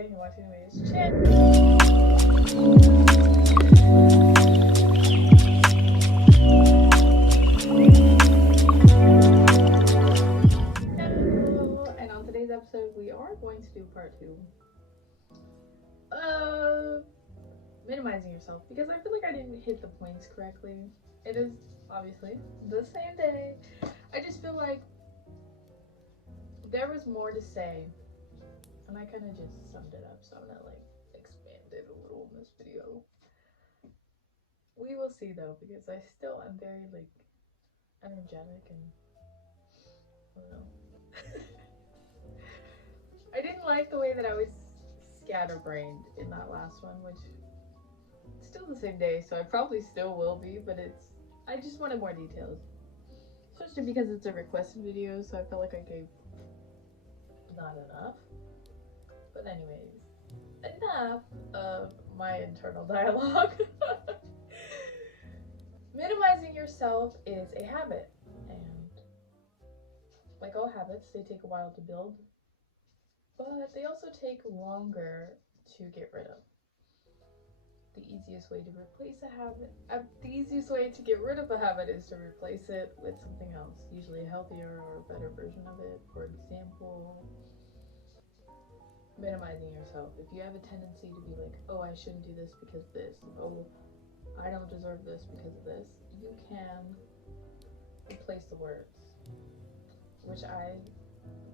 Jay, and you're watching Amelia's channel. And on today's episode, we are going to do part 2 of minimizing yourself, because I feel like I didn't hit the points correctly. It is obviously the same day. I just feel like there was more to say, and I kind of just summed it up, so I'm gonna like expand it a little in this video. We will see though, because I still am very like energetic and I don't know. I didn't like the way that I was scatterbrained in that last one, which it's still the same day, so I probably still will be, but I just wanted more details. Especially because it's a requested video, so I felt like I gave not enough. But anyways, enough of my internal dialogue. Minimizing yourself is a habit, and like all habits, they take a while to build, but they also take longer to get rid of. The easiest way to replace a habit, the easiest way to get rid of a habit is to replace it with something else, usually a healthier or better version of it. For example, minimizing yourself. If you have a tendency to be like, oh, I shouldn't do this because this, oh, I don't deserve this because of this, you can replace the words, which I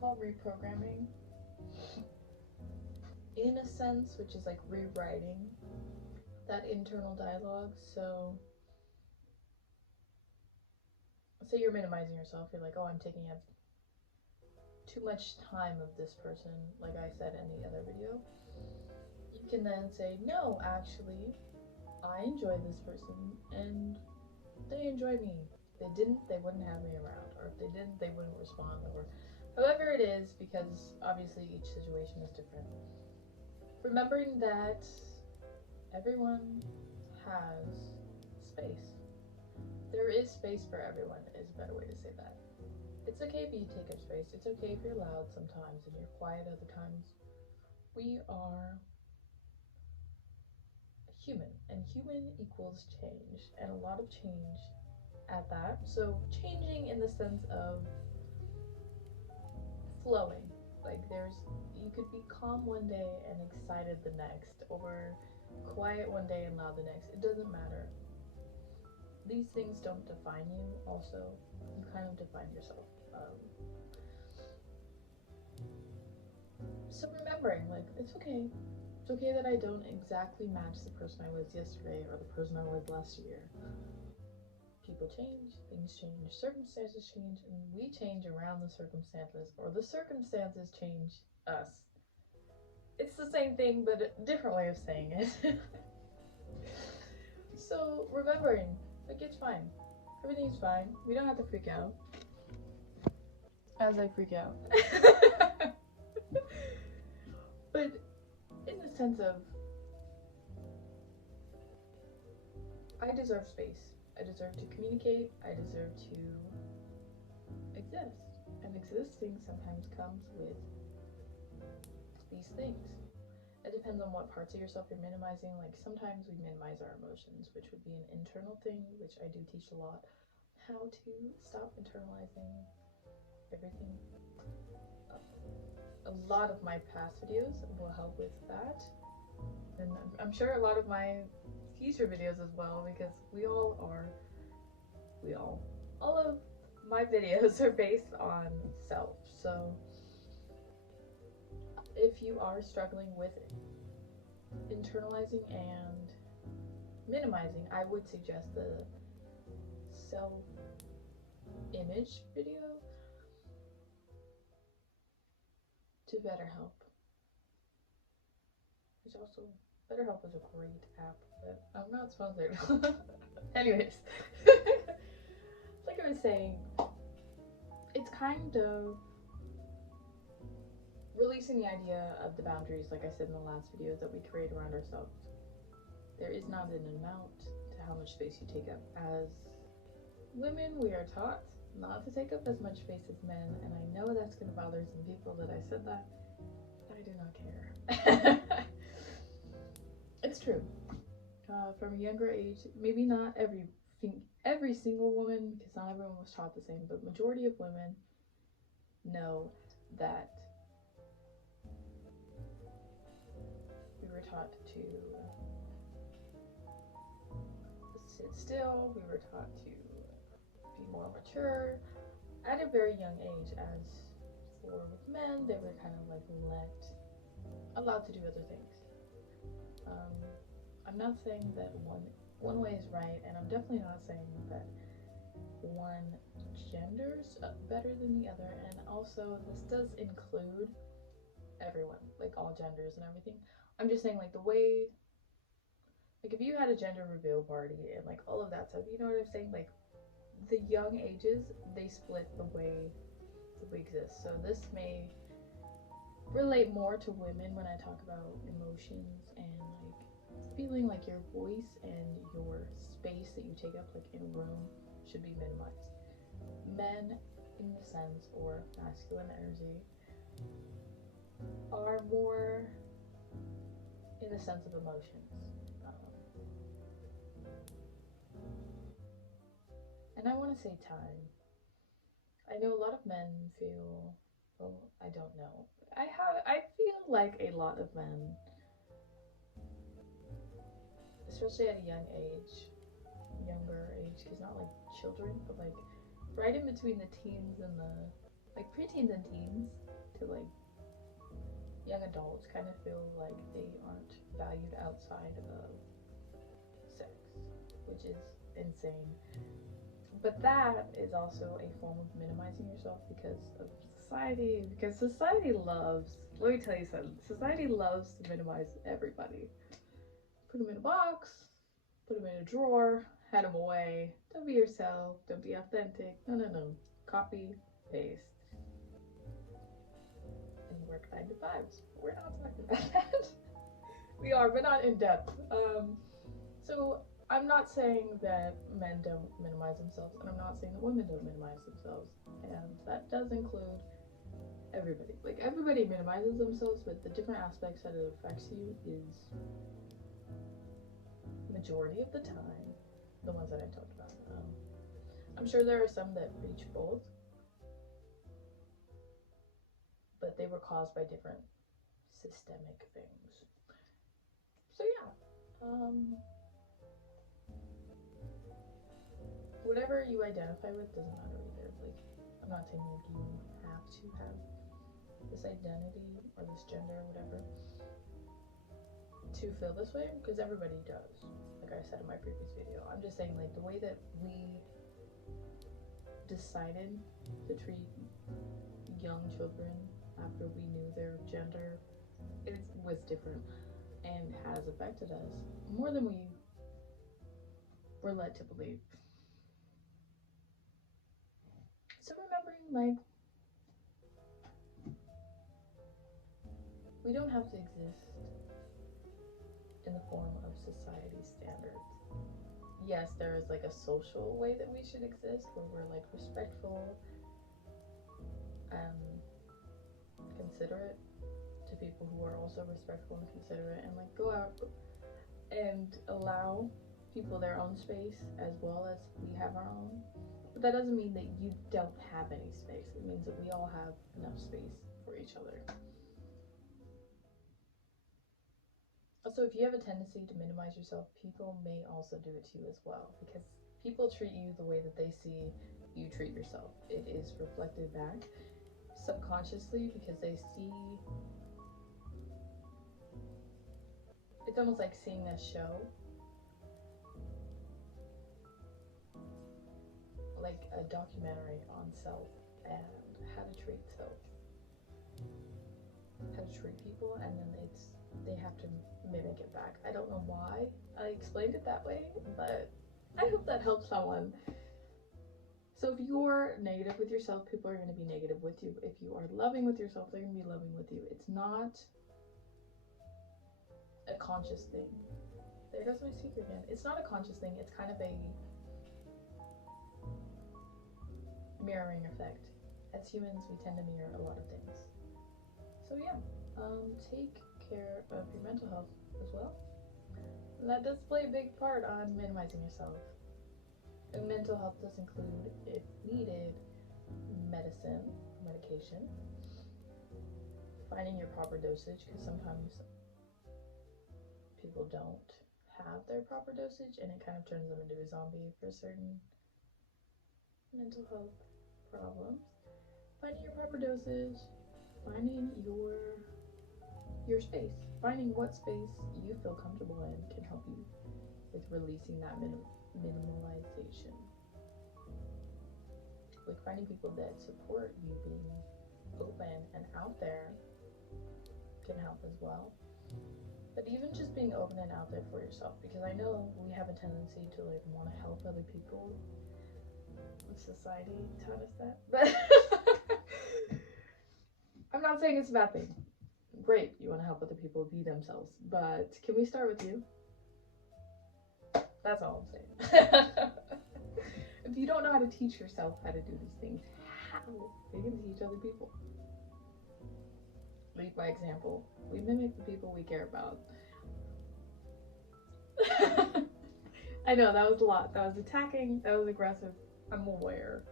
call reprogramming in a sense, which is like rewriting that internal dialogue. So say you're minimizing yourself, you're like, oh, I'm taking up too much time of this person, like I said in the other video. You can then say, no, actually, I enjoy this person and they enjoy me. If they didn't, they wouldn't have me around, or if they didn't, they wouldn't respond, or however it is, because obviously each situation is different. Remembering that everyone has space. There is space for everyone is a better way to say that. It's okay if you take up space. It's okay if you're loud sometimes and you're quiet other times. We are human, and human equals change, and a lot of change at that. So changing in the sense of flowing. Like you could be calm one day and excited the next, or quiet one day and loud the next. It doesn't matter. These things don't define you. Also, you kind of define yourself. So remembering, like, it's okay. It's okay that I don't exactly match the person I was yesterday or the person I was last year. People change, things change, circumstances change, and we change around the circumstances, or the circumstances change us. It's the same thing, but a different way of saying it. So remembering, like, it's fine. Everything's fine. We don't have to freak out. As I freak out. But in the sense of, I deserve space. I deserve to communicate. I deserve to exist. And existing sometimes comes with these things. It depends on what parts of yourself you're minimizing. Like sometimes we minimize our emotions, which would be an internal thing, which I do teach a lot. How to stop internalizing everything. A lot of my past videos will help with that, and I'm sure a lot of my future videos as well, because all of my videos are based on self. So if you are struggling with internalizing and minimizing, I would suggest the self-image video to BetterHelp. Which also, BetterHelp is a great app, but I'm not sponsored. Anyways, like I was saying, it's kind of releasing the idea of the boundaries, like I said in the last video, that we create around ourselves. There is not an amount to how much space you take up. As women, we are taught not to take up as much space as men, and I know that's going to bother some people that I said that. I do not care. It's true. From a younger age, maybe not every single woman, because not everyone was taught the same, but majority of women know that we were taught to sit still, we were taught to be more mature at a very young age. As for with men, they were kind of like allowed to do other things. I'm not saying that one way is right, and I'm definitely not saying that one gender's better than the other. And also, this does include everyone, like all genders and everything. I'm just saying, like, the way, like, if you had a gender reveal party and like all of that stuff, you know what I'm saying? Like, the young ages, they split the way that we exist. So this may relate more to women when I talk about emotions and like feeling like your voice and your space that you take up, like in a room, should be minimized. Men, in the sense, or masculine energy, are more in the sense of emotions. And I want to say time. I know a lot of men feel, well, I don't know. I feel like a lot of men, especially at a younger age, because not like children, but like right in between the teens and the, like preteens and teens to like young adults, kind of feel like they aren't valued outside of sex, which is insane. But that is also a form of minimizing yourself because of society. Because society loves, let me tell you something, society loves to minimize everybody. Put them in a box, put them in a drawer, hide them away. Don't be yourself, don't be authentic. No, no, no. Copy, paste, and work 9 to 5s. We're not talking about that. We are, but not in depth. So I'm not saying that men don't minimize themselves, and I'm not saying that women don't minimize themselves, and that does include everybody. Like, everybody minimizes themselves, but the different aspects that it affects you is majority of the time the ones that I talked about. I'm sure there are some that reach both, but they were caused by different systemic things. So yeah, whatever you identify with doesn't matter either. Like, I'm not saying like you have to have this identity or this gender or whatever to feel this way, because everybody does. Like I said in my previous video, I'm just saying like the way that we decided to treat young children after we knew their gender, it was different and has affected us more than we were led to believe. So remembering, like, we don't have to exist in the form of society standards. Yes, there is like a social way that we should exist where we're like respectful and considerate to people who are also respectful and considerate, and like go out and allow people their own space as well as we have our own. But that doesn't mean that you don't have any space. It means that we all have enough space for each other. Also, if you have a tendency to minimize yourself, people may also do it to you as well, because people treat you the way that they see you treat yourself. It is reflected back subconsciously because they see, it's almost like seeing a show, like a documentary on self and how to treat self, how to treat people, and then they have to mimic it back. I don't know why I explained it that way, but I hope that helps someone. So if you're negative with yourself, people are going to be negative with you. If you are loving with yourself, they're going to be loving with you. It's not a conscious thing. There goes my speaker again. It's not a conscious thing. It's kind of a mirroring effect. As humans, we tend to mirror a lot of things. So yeah, take care of your mental health as well. And that does play a big part on minimizing yourself. And mental health does include, if needed, medication, finding your proper dosage, because sometimes people don't have their proper dosage and it kind of turns them into a zombie for certain mental health problems. Finding your proper dosage, finding your space, finding what space you feel comfortable in can help you with releasing that minimalization. Like finding people that support you being open and out there can help as well. But even just being open and out there for yourself, because I know we have a tendency to like want to help other people. Society taught us that, but I'm not saying it's a bad thing. Great, you want to help other people be themselves, but can we start with you? That's all I'm saying. If you don't know how to teach yourself how to do these things, how are you going to teach other people? Lead by example. We mimic the people we care about. I know, that was a lot. That was attacking, that was aggressive. I'm aware.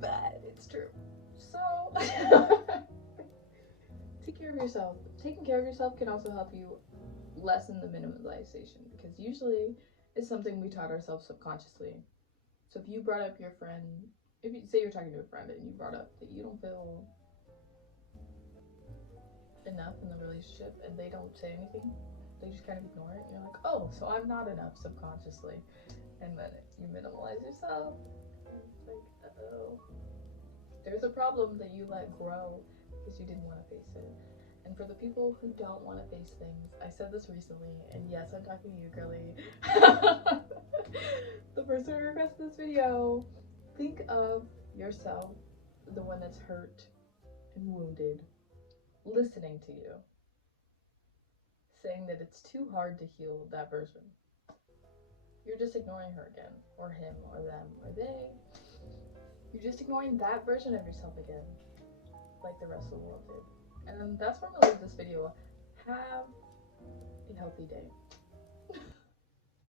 But it's true. So, take care of yourself. Taking care of yourself can also help you lessen the minimalization, because usually it's something we taught ourselves subconsciously. So if you brought up your friend, if you say you're talking to a friend and you brought up that you don't feel enough in the relationship and they don't say anything, they just kind of ignore it, you're like, oh, so I'm not enough subconsciously. And then you minimalize yourself. And it's like, uh-oh. There's a problem that you let grow because you didn't want to face it. And for the people who don't want to face things, I said this recently, and yes, I'm talking to you, girly. The person who requested this video, think of yourself, the one that's hurt and wounded, listening to you, saying that it's too hard to heal that version. You're just ignoring her again, or him, or them, or they. You're just ignoring that version of yourself again, like the rest of the world did. And that's where I'm gonna leave this video. Have a healthy day.